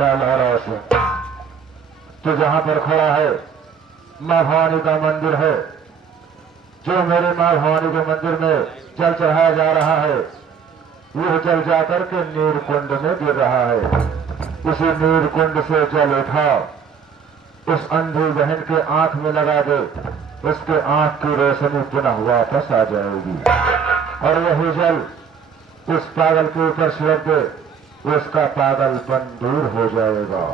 लहरा से तो जहां पर खड़ा है माँ भवानी का मंदिर है, जो मेरे माँ भवानी के मंदिर में जल चढ़ाया जा रहा है, वह जल जाकर के नीर कुंड में गिर रहा है। उसी नीर कुंड से जल उठा, उस अंधी बहन के आंख में लगा दे, उसके आंख की रोशनी पुनः वापस आ जाएगी और वही जल उस पागल के ऊपर छिड़क दे, उसका पागलपन दूर हो जाएगा।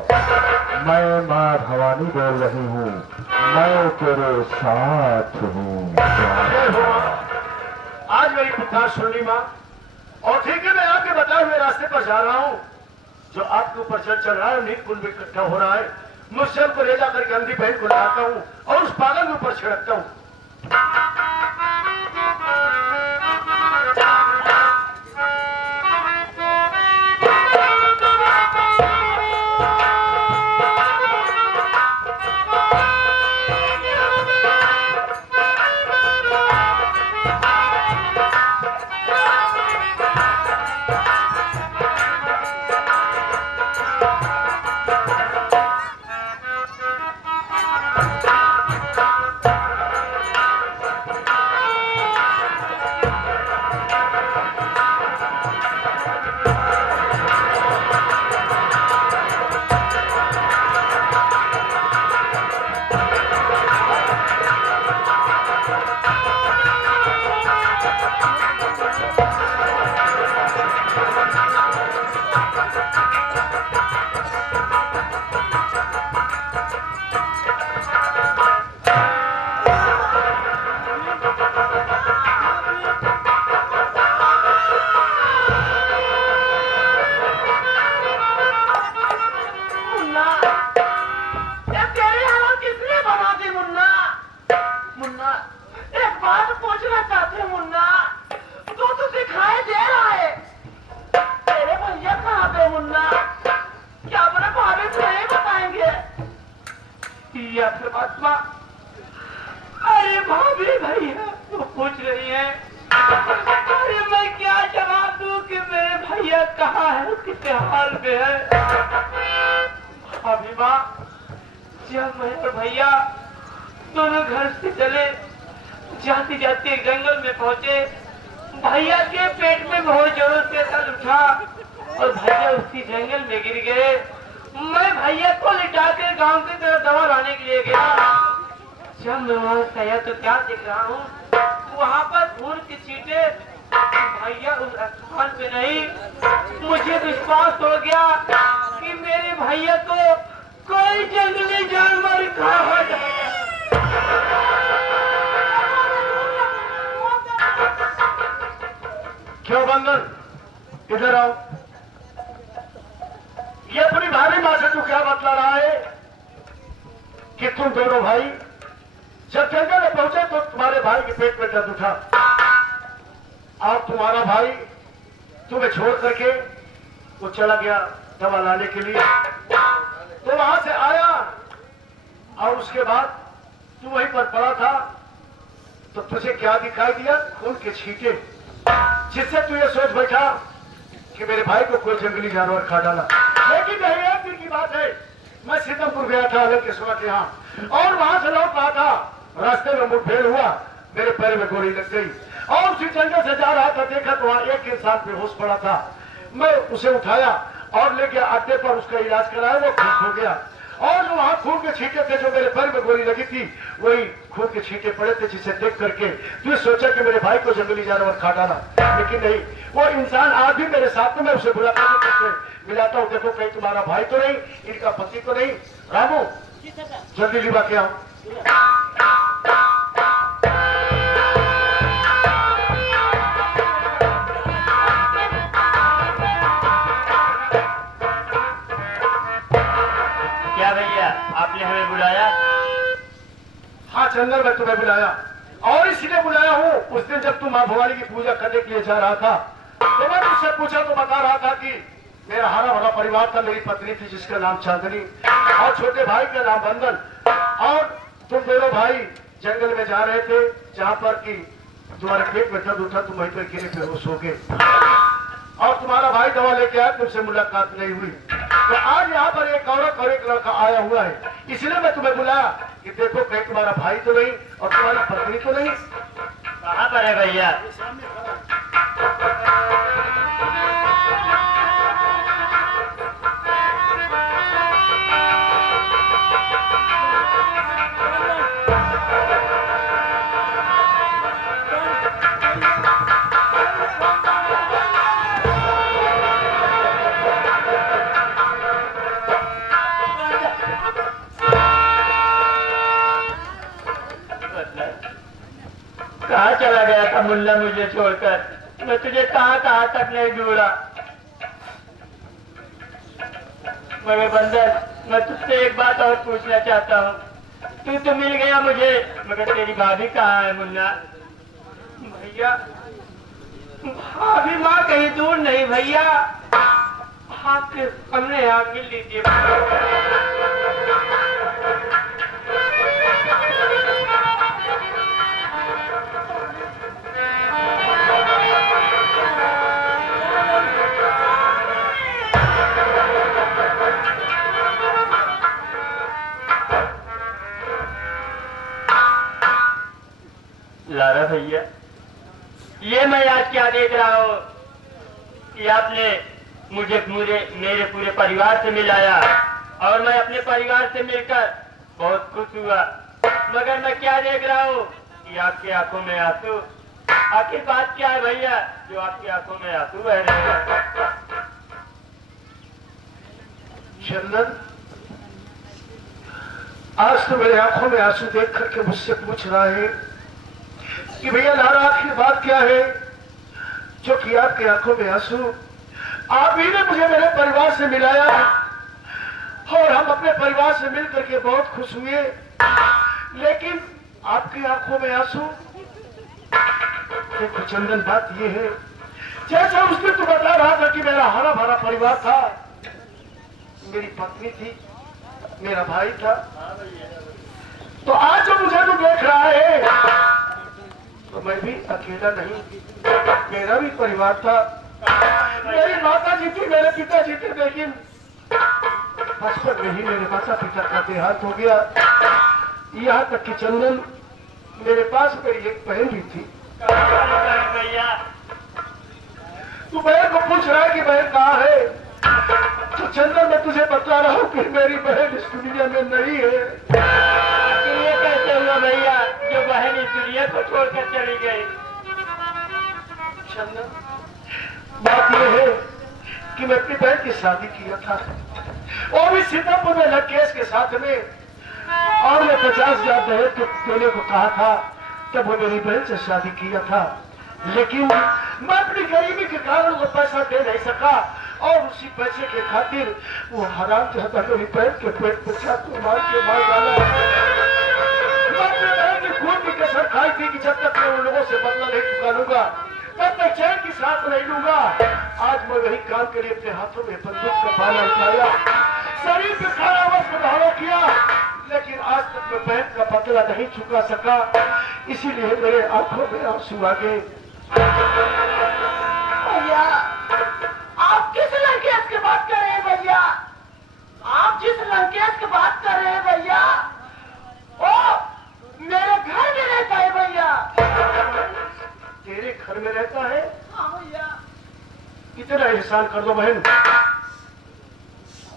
मैं माँ भवानी बोल रही हूँ, मैं तेरे साथ हूँ। आज मेरी पुकार सुन ली माँ, और ठीक है, मैं आपके बताए हुए रास्ते पर जा रहा हूँ। जो आपके ऊपर जल चल रहा है, नील कुंड में इकट्ठा हो रहा है, मैं उस जल को ले जाकर के अंधी बहन को लगाता हूँ और उस पागल के ऊपर छिड़कता हूँ। अरे भाभी भैया वो पूछ रही है, अरे मैं क्या जवाब दूं कि मेरे भैया कहाँ है, किस हाल में है। भाभी माँ, जब मैं और भैया दोनों घर से चले, जाते जाते जंगल में पहुंचे, भैया के पेट में बहुत जोरों से दर्द उठा और भैया उसी जंगल में गिर गए। मैं भैया को लिटाकर गांव की तरफ दवा लाने के लिए गया। जब मैं वहां से आया तो क्या देख रहा हूँ, वहाँ पर खून की छींटे, भैया उस स्थान पे नहीं। मुझे विश्वास हो गया कि मेरे भैया को कोई जंगली जानवर खा जाएगा। क्यों बंदर, इधर आओ। ये अपनी भाभी माँ से तू क्या बतला रहा है कि तुम दोनों भाई जब जंगल में पहुंचे तो तुम्हारे भाई के पेट में दर्द उठा और तुम्हारा भाई तुम्हें छोड़ करके वो चला गया दवा लाने के लिए। तो वहां से आया और उसके बाद तू वहीं पर पड़ा था तो तुझे क्या दिखाई दिया? खून के छींटे, जिससे तू ये सोच बैठा कि मेरे भाई को कोई जंगली जानवर खा डाला। लेकिन नहीं, एक दिन की बात है, मैं सीतमपुर गया था अलग किस्मत के यहाँ और वहां से लौट रहा था, रास्ते में मुठभेड़ हुआ, मेरे पैर में गोली लग गई और उसी जंगल से जा रहा था, देखा तो वहां एक इंसान बेहोश पड़ा था। मैं उसे उठाया और ले गया अड्डे पर, उसका इलाज कराया, वो ठीक हो गया। और जो वहां खून के छींटे थे, जो मेरे पैर में गोली लगी थी, वही खून के छींटे पड़े थे, जिसे देख करके तू सोचा कि मेरे भाई को जंगली जानवर खा डाला। लेकिन नहीं, वो इंसान आज भी मेरे साथ में, मैं उसे बुलाता हूँ, मिलाता हूँ, देखो कहीं तुम्हारा भाई तो नहीं, इनका पति तो नहीं। रामू, जल्दी लिबा के आओ। क्या भैया, आपने हमें बुलाया? हाँ चंदर, मैं तुम्हें बुलाया और इसलिए बुलाया हूँ, उस दिन जब तुम माँ भवानी की पूजा करने के लिए जा रहा था तो मैं तुझसे पूछा तो बता रहा था कि मेरा हरा भरा परिवार था, मेरी पत्नी थी जिसका नाम चांदनी और छोटे भाई का नाम बंदन, और तुम दोनों भाई जंगल में जा रहे थे जहाँ पर कि तुम्हारे पेट में दर्द उठा, तुम वहीं पर गिरे बेहोश हो गए और तुम्हारा भाई दवा लेके आया, तुमसे मुलाकात नहीं हुई। तो आज यहाँ पर एक औरत और एक लड़का आया हुआ है, इसलिए मैं तुम्हें बुलाया कि देखो कहीं तुम्हारा भाई तो नहीं और तुम्हारी पत्नी तो नहीं। कहाँ पर है भैया? कहाँ चला गया था मुन्ना मुझे छोड़कर? मैं तुझे कहाँ कहाँ तक नहीं ढूंढा। मगर बंदर, मैं तुझसे एक बात और पूछना चाहता हूँ। तू तो मिल गया मुझे, मगर तेरी भाभी कहाँ है मुन्ना? भैया भाभी माँ कहीं दूर नहीं भैया, आपके सामने आ मिल लीजिए। लारा भैया, ये मैं आज क्या देख रहा हूँ कि आपने मुझे मेरे पूरे परिवार से मिलाया और मैं अपने परिवार से मिलकर बहुत खुश हुआ। मगर मैं क्या देख रहा हूँ कि आपकी आंखों में आंसू। आखिर बात क्या है भैया जो आपकी आंखों में आंसू बह रहे हैं? चंदन, आज तो मेरे आंखों में आंसू देख करके मुझसे पूछ रहा है कि भैया लारा आखिर बात क्या है जो कि आपकी आंखों में आंसू? आप ही ने मुझे मेरे परिवार से मिलाया और हम अपने परिवार से मिल करके बहुत खुश हुए, लेकिन आपकी आंखों में आंसू। देखो चंदन, बात ये है, जैसा उस दिन तू बता रहा था कि मेरा हरा भरा परिवार था, मेरी पत्नी थी, मेरा भाई था, तो आज जो मुझे तू देख रहा है तो मैं भी अकेला नहीं, मेरा भी परिवार था। मेरी माता जी थी, मेरे पिताजी थे, लेकिन बचपन में ही मेरे माता पिता का देहांत हो गया। यहाँ तक कि चंदन, मेरे पास मेरी एक बहन भी थी। भैया तू बहन को पूछ रहा है कि बहन कहाँ है? तो चंदन, मैं तुझे बता रहा हूँ कि मेरी बहन इस दुनिया में नहीं है। ये कैसे हुआ भैया जो बहन इस दुनिया को छोड़कर चली गई? चंदन, बात यह है कि मैं अपनी बहन की शादी किया था, और भी सीतापुर में लड़केश के साथ में, और मैं 50,000 दहेज देने को कहा था, तब वो मेरी बहन से शादी किया था, लेकिन मैं अपनी गरीबी के कारण वो पैसा दे नहीं सका, और उसी पैसे के खातिर वो हराम चाहता मेरी बहन के पेट पर चाकू मार के मार डाला। मैं अपनी बहन की खून की कसम खाई थी कि जब तक मैं उन लोगों से बदला नहीं चुका लूंगा तब तक चैन की सांस नहीं लूंगा। आज मैं वही काम के लिए अपने हाथों में बंदूक का बाला उठाया, शरीर पे खाना वस्त्र धारण किया, लेकिन आज तक मैं बहन का बदला नहीं चुका सका, इसीलिए मेरे आंखों में आंसू आ गए। भैया आप किस लंकेश की बात कर रहे हैं भैया? आप जिस लंकेश की बात कर रहे हैं भैया, ओ मेरे घर में रहता है भैया। तेरे घर में रहता है? हाँ भैया। इतना एहसान कर दो बहन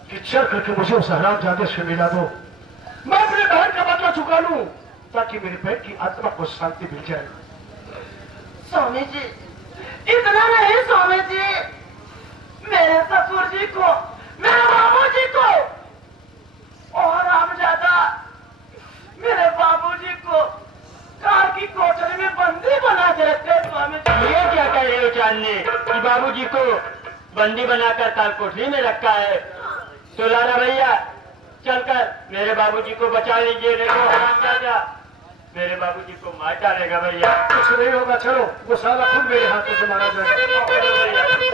कि चल करके मुझे उस हरामजादे से मिला दो, मैं अपने बहन का बदला चुका लूं, ताकि मेरी बहन की आत्मा को शांति मिल जाए। स्वामी जी, इतना नहीं स्वामी जी, मेरे ससुर जी को, मेरे बाबू जी को और रामजादा मेरे बाबू जी को कार की कोठरी में बंदी बना के रखते हैं स्वामी जी। ये क्या कह रहे हो चांदनी कि बाबूजी को बंदी बनाकर काल कोठरी में रखा है? तो लारा भैया चलकर मेरे बाबूजी को बचा लीजिए, देखो हरामजादा मेरे बाबूजी को मार डालेगा भैया। कुछ नहीं होगा, चलो, वो साला खुद मेरे हाथों से मारा जाएगा।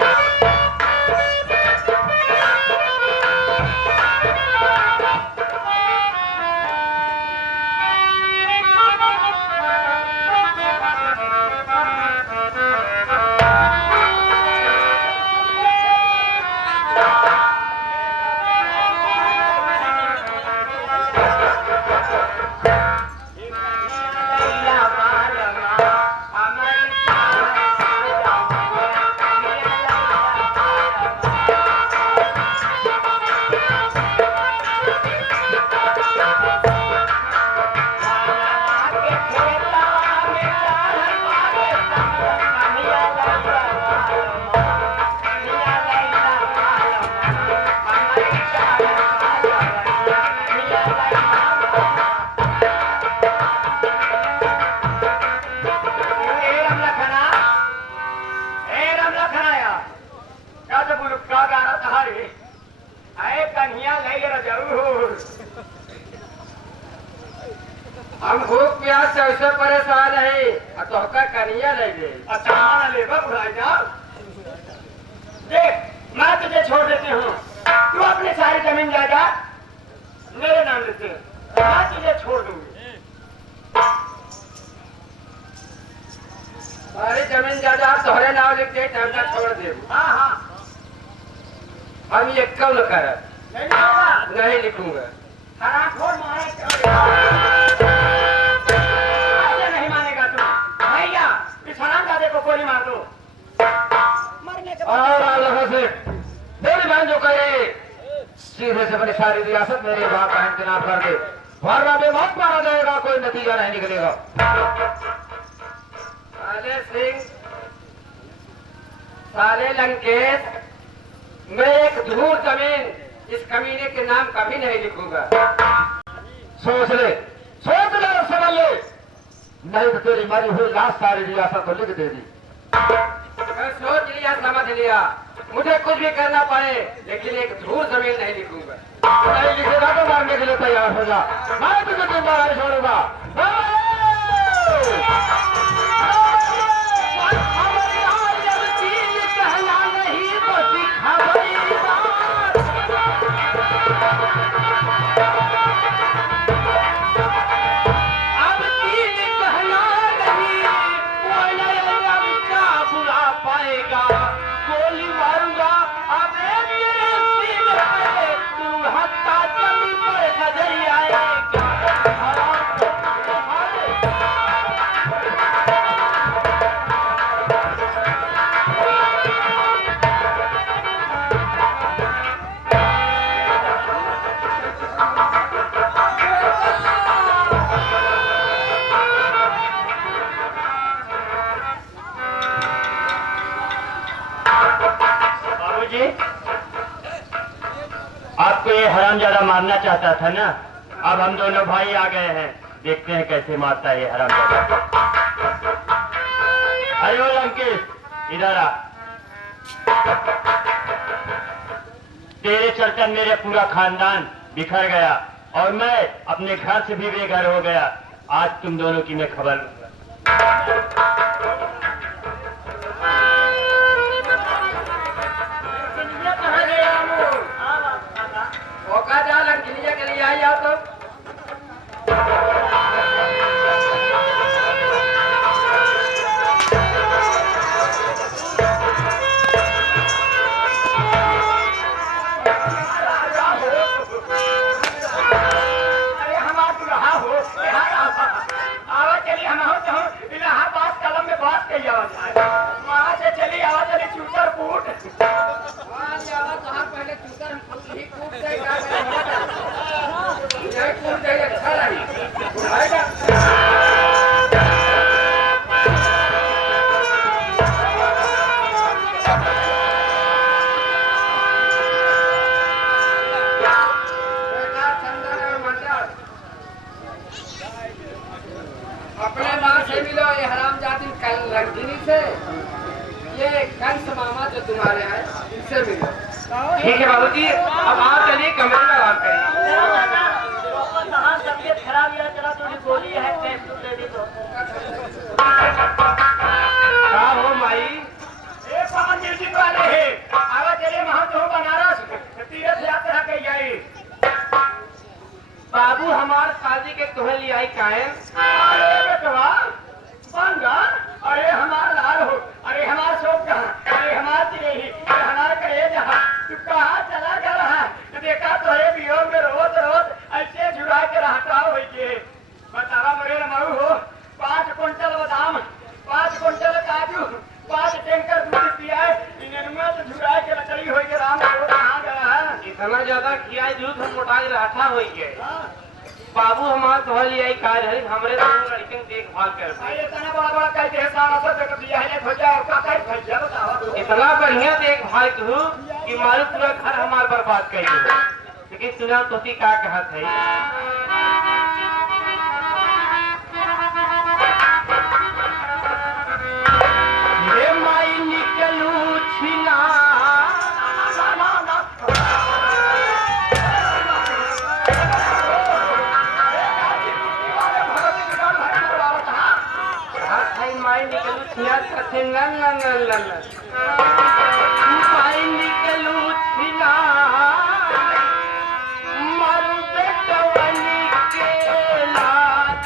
आज सबसे परेशान है तो कनिया ले ले। अच्छा ना लेगा बुढ़ाई जा। देख मैं तुझे छोड़ देती हूँ, तू अपनी सारी जमीन जायदाद मेरे नाम लिख, मैं तुझे छोड़ दूंगी। सारी जमीन जायदाद तोहरे नाम लिख दे, तब तक छोड़ दे। हाँ हाँ हम ये कब कर नहीं होगा। नहीं लिखूंगा। हरामखोर महाराज ऐसे नहीं मानेगा तू। भैया इस हरामजादे को गोली मार दो। मरने के और अल्लाह से मेरी बहन जो कहे सीधे से अपनी सारी रियासत मेरे बाप बहन के नाम कर दे, वरना बेमौत मारा जाएगा, कोई नतीजा नहीं निकलेगा। साले सिंह, साले लंकेश, मैं एक धूल जमीन इस कमीने के नाम कभी नहीं लिखूंगा। सोच ले, सोच ले और समझ ले, नहीं तो तेरी मरी हुई लाश सारी रियासत को लिख देगी। मैं सोच लिया, समझ लिया, मुझे कुछ भी करना पड़े लेकिन एक धूल जमीन नहीं लिखूंगा। नहीं लिखेगा तो मारने के लिए तैयार हो जा, मैं तुझे जिम्मेदारी छोड़ूंगा। आपको ये हरामजादा मारना चाहता था ना, अब हम दोनों भाई आ गए हैं, देखते हैं कैसे मारता है ये हरामजादा। अरे ओ लंकेश इधर आ। तेरे चलते मेरे पूरा खानदान बिखर गया और मैं अपने घर से भी बेघर हो गया। आज तुम दोनों की मैं खबर लूंगा। मौका जा लंकिनिया के लिए आई आओ तो। अरे हम आप रहा हो आवा चली, हम हो तो इलाहाबाद कलम में बात कही आवाज वहां से चली आवाज चली चूतर कूट पहले चूतर हम खुद ही कूट देगा, कूट देगा अच्छा लगी। अपने माँ से मिलो, ये हरामजादी लंकिनी से, ये कंस मामा जो तुम्हारे हैं इनसे मिलो। ठीक है बाबूजी, अब आप चलिए कमरे में आराम करिए। तबियत खराब या चला थोड़ी गोली है, ले ली तो। क्या हो माई? एक पावन म्यूजिक वाले है आवा चले वहां तो बनारस तीर्थ यात्रा के जाए। बाबू हमार शादी के तोहर लिए आई कायम। अरे बेटवा बंगा, अरे हमार लाल हो, अरे हमार शोक कहाँ, अरे हमार तिरेही, अरे हमार कहे जहाँ, तू कहाँ चला जा रहा है? देखा तो है वियोग में रोज रोज ऐसे झुरा के रहता हो के बतावा मरे रमाऊ हो। 5 कुंटल बादाम, 5 कुंटल काजू, 5 टैंकर दूध पिया है, इनमें तो झुरा के लकड़ी हो के राम को कहाँ गया है? इतना ज्यादा खिया दूध हम मोटा रहा हो गए। बाबू हमार तोहर लिए आई कार्य है, हमरे दोनों लड़के देखभाल कर। भाई इतना बड़ा बड़ा कहते हैं सारा सब जगह दिया है हो जाए और का भैया बताओ। इतना बढ़िया देखभाल करूँ कि मालूम पूरा घर हमार बर्बाद कर दो। लेकिन सुना तो क्या कहत है, ये माई निकलू छिना से न न न न न माई निकलू थिला मारू बेटवनी के लात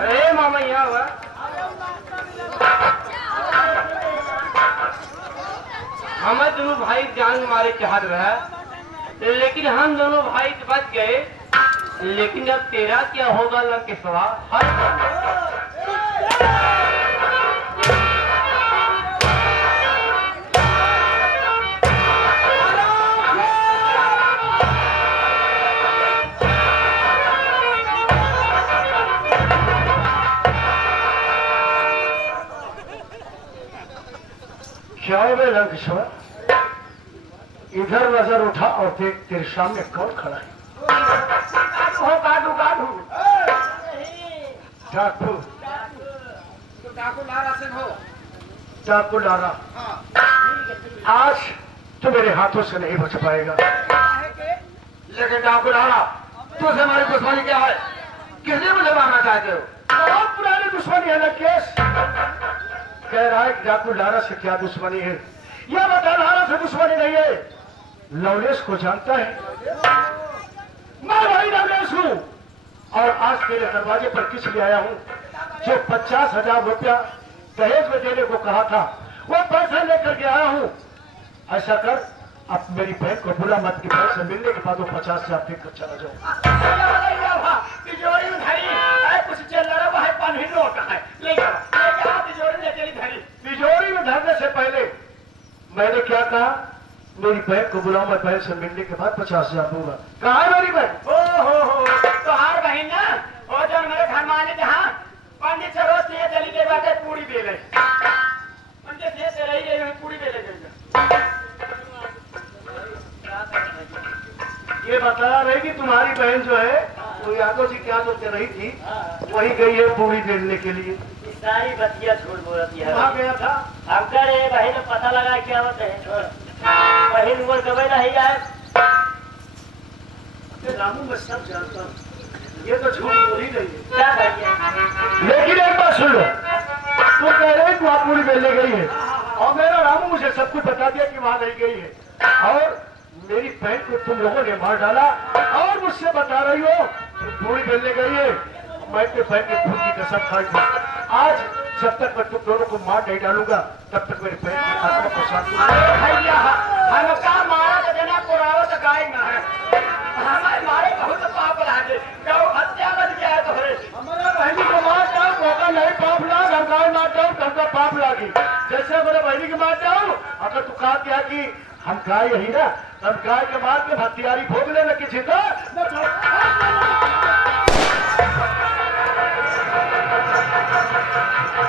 अरे मामा यहाँ हुआ हम दोनों भाई जान मारे चाहत रहा लेकिन हम दोनों भाई बच गए लेकिन अब तेरा क्या होगा लंकेश्वरा क्या है बे लंकेश्वर? इधर नजर उठा और देख तेरे सामने कौन खड़ा है? काटू काटू डाकू डाकू लारा से हो। डाकू लारा आज तो मेरे हाथों से नहीं बच पाएगा। लेकिन डाकू लारा तुझसे हमारी दुश्मनी क्या है किसने मुझे मारना चाहते हो बहुत पुरानी दुश्मनी है ना केस। कह रहा है कि डाकू लारा से क्या दुश्मनी है? यह बता लारा से दुश्मनी नहीं है। लवलेश को जानता है? मैं वही लवलेश हूँ और आज तेरे दरवाजे पर किस लिए आया हूँ? जो 50,000 रुपया दहेज में देने को कहा था वो पैसा लेकर के आया हूँ। ऐसा कर अब मेरी बहन को बुला मत कि पैसे मिलने के बाद वो 50,000 देकर चला जाओ। तिजोरी में धरी है कुछ चल रहा है पानी नोट है ले जा तिजोरी ले चली धरी। तिजोरी में धरने से पहले मैंने क्या कहा? मेरी बहन को बुलाओ, मैं बहन से मिलने के बाद 50,000 दूंगा। कहा है मेरी बहन? हो तो हर बहन ना वो जो मेरे घर माने जहाँ पंडित से रोज ये चली के बात पूरी बेले पंडित से तेरे ही गई पूरी बेले गई। ये बता रही कि तुम्हारी बहन जो है वो यादव जी क्या जो रही थी वही गई है पूरी बेलने के लिए। सारी बतिया छोड़ बोलती है कहाँ गया था? अगर ये बहन पता लगा क्या होता है बहन बोल कभी नहीं जाए रामू मैं सब जानता हूँ, ये तो झूठ बोल ही रही है। क्या करिए लेकिन एक बात सुन लो, तू कह रहे तू आप पूरी बेलने गई है और मेरा रामू मुझे सब कुछ बता दिया कि वहां नहीं गई है और मेरी बहन को तुम लोगों ने मार डाला और मुझसे बता रही हो पूरी बेलने गई है। मैं तो बहन के खून की कसम खाई थी। आज जब तक मैं तुम दोनों को मार नहीं डालूंगा तब तक मेरी बहन की आत्मा को शांति भैया हम का मारा तो देना पुरावा तो गाय ना है हमारे मारे बहुत पाप लागे गौ हत्या कर गया है तोरे हमारा बहनी को मार डाल मौका नहीं पाप लाग, हम गाय मार डाल तब का पाप लागी। जैसे हमारे बहनी की मार डाल अगर तू कि हम गाय यही ना, हम गाय के मार के भतियारी भोग लेना किसी का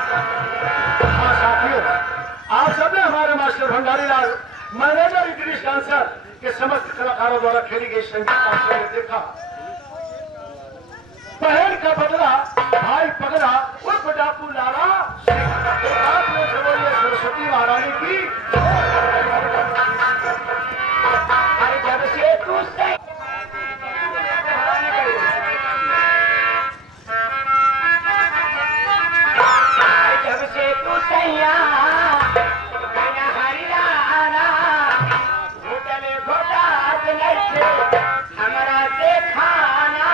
हाँ साथियों, आप सबने हमारे मास्टर भंडारी लाल मैनेजर इंग्लिश डांसर के समस्त कलाकारों द्वारा खेली गई संगीत का ने देखा। बहन का बदला भाई पगला उर्फ डाकू लाला सरस्वती महारानी की। अरे जब से तू जब से तू सैया हमारा देखाना